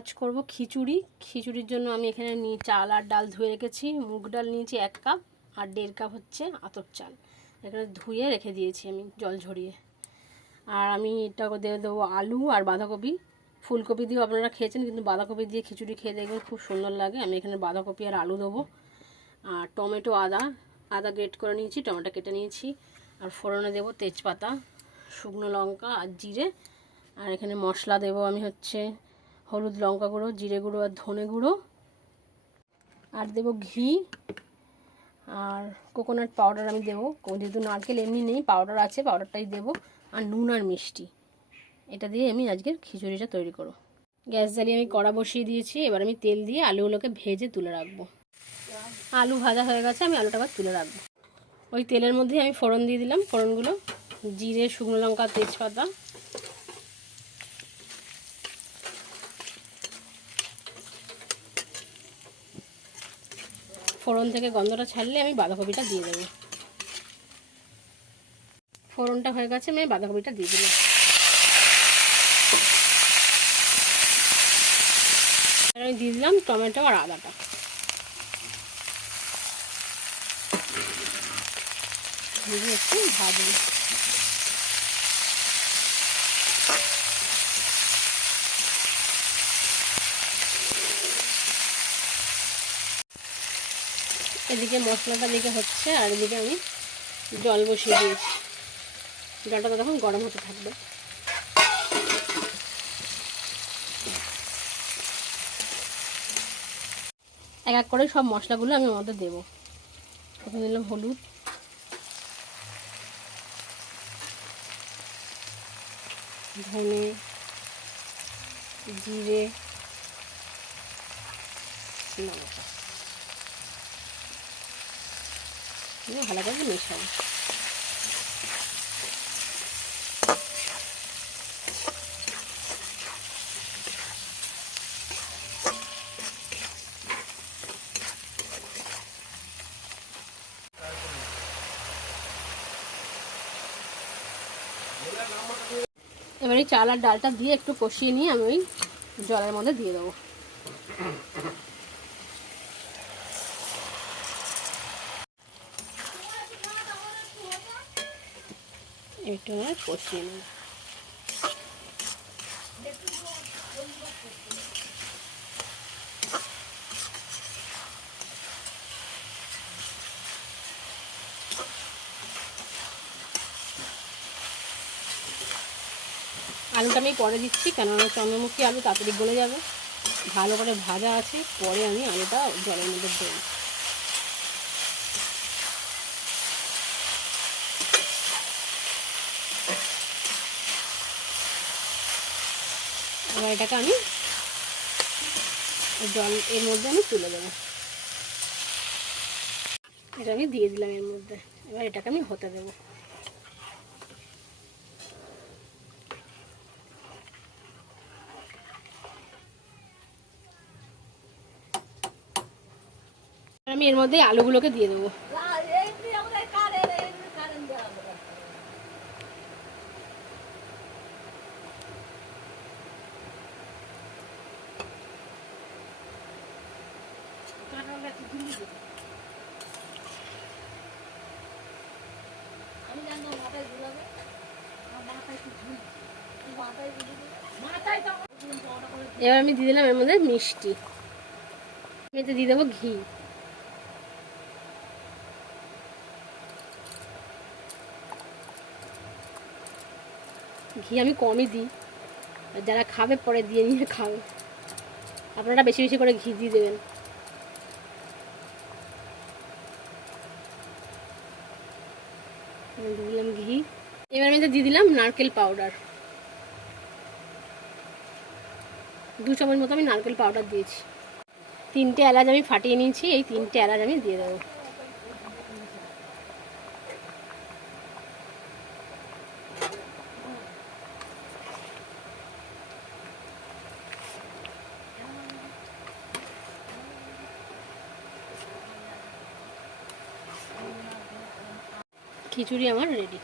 আজ করব খিচুড়ি। খিচুড়ির জন্য আমি এখানে চাল আর ডাল ধুয়ে রেখেছি। মুগ ডাল নিয়েছি 1 কাপ, আর 1.5 কাপ হচ্ছে আতপ চাল। এখানে ধুয়ে রেখে দিয়েছি আমি জল ঝরিয়ে। আর আমি এটা দিয়ে দেবো আলু আর বাঁধাকপি। ফুলকপি দিয়েও আপনারা খেয়েছেন, কিন্তু বাঁধাকপি দিয়ে খিচুড়ি খেয়ে দেখবেন খুব সুন্দর লাগে। আমি এখানে বাঁধাকপি আর আলু দেবো। আর টমেটো, আদা গ্রেট করে নিয়েছি, টমেটো কেটে নিয়েছি। আর ফোড়নে দেবো তেজপাতা, শুকনো লঙ্কা আর জিরে। আর এখানে মশলা দেবো আমি হচ্ছে হলুদ, লঙ্কা গুঁড়ো, জিরে গুঁড়ো আর ধনে গুঁড়ো। আর দেবো ঘি আর কোকোনাট পাউডার আমি দেবো, যেহেতু নারকেল এমনি নেই, পাউডার আছে, পাউডারটাই দেবো। আর নুন আর মিষ্টি, এটা দিয়ে আমি আজকের খিচুড়িটা তৈরি করব। গ্যাস জ্বালিয়ে আমি কড়া বসিয়ে দিয়েছি। এবার আমি তেল দিয়ে আলুগুলোকে ভেজে তুলে রাখবো। আলু ভাজা হয়ে গেছে, আমি আলুটা আবার তুলে রাখবো। ওই তেলের মধ্যে আমি ফোড়ন দিয়ে দিলাম। ফোড়নগুলো জিরে, শুকনো লঙ্কা, তেজপাতা। ফোড়ন থেকে গন্ধটা ছাড়লে আমি বাঁধাকপিটা দিয়ে দেবো। ফোড়নটা হয়ে গেছে, আমি বাঁধাকপিটা দিয়ে দিলাম। আমি দিয়ে দিলাম টমেটো আর আদাটা। একটু ভাজবো। এদিকে মশলাটা দিকে হচ্ছে, আর এদিকে আমি জল বসিয়ে দিয়েছি। জলটা তখন গরম হতে থাকবে। এক এক করে সব মশলাগুলো আমি ওর মধ্যে দেবো। প্রথমে দিলাম হলুদ, ধনে, জিরে, লঙ্কা, ভালো করে মেশাবো। এবার এই চাল আর ডালটা দিয়ে একটু কষিয়ে নিয়ে আমি ওই জলের মধ্যে দিয়ে দেবো। একটু কষিয়ে নেব। আলুটা আমি পরে দিচ্ছি, কেননা চন্দ্রমুখী আলু তাড়াতাড়ি গলে যাবে। ভালো করে ভাজা আছে, পরে আমি আলুটা জলের মধ্যে দেবো। এবার এটাকে আমি জল এর মধ্যে আমি তুলে দেবো। এটা আমি দিয়ে দিলাম এর মধ্যে। এবার এটাকে আমি হতে দেবো। আমি এর মধ্যে আলুগুলোকে দিয়ে দেবো। এবার আমি দিয়ে দিলাম এর মধ্যে মিষ্টি। এতে দিয়ে দেবো ঘি। ঘি আমি কমই দিই, যারা খাবে পরে দিয়ে নিয়ে খাবে। আপনারা বেশি বেশি করে ঘি দিয়ে দেবেন। দিয়ে দিলাম ঘি। এবার আমি দিয়ে দিলাম নারকেল পাউডার। 2 চামচ মতো আমি নারকেল পাউডার দিয়েছি। 3টে এলাচ আমি ফাটিয়ে নিয়েছি, এই 3টে এলাচ আমি দিয়ে দেবো। খিচুড়ি আমার রেডি।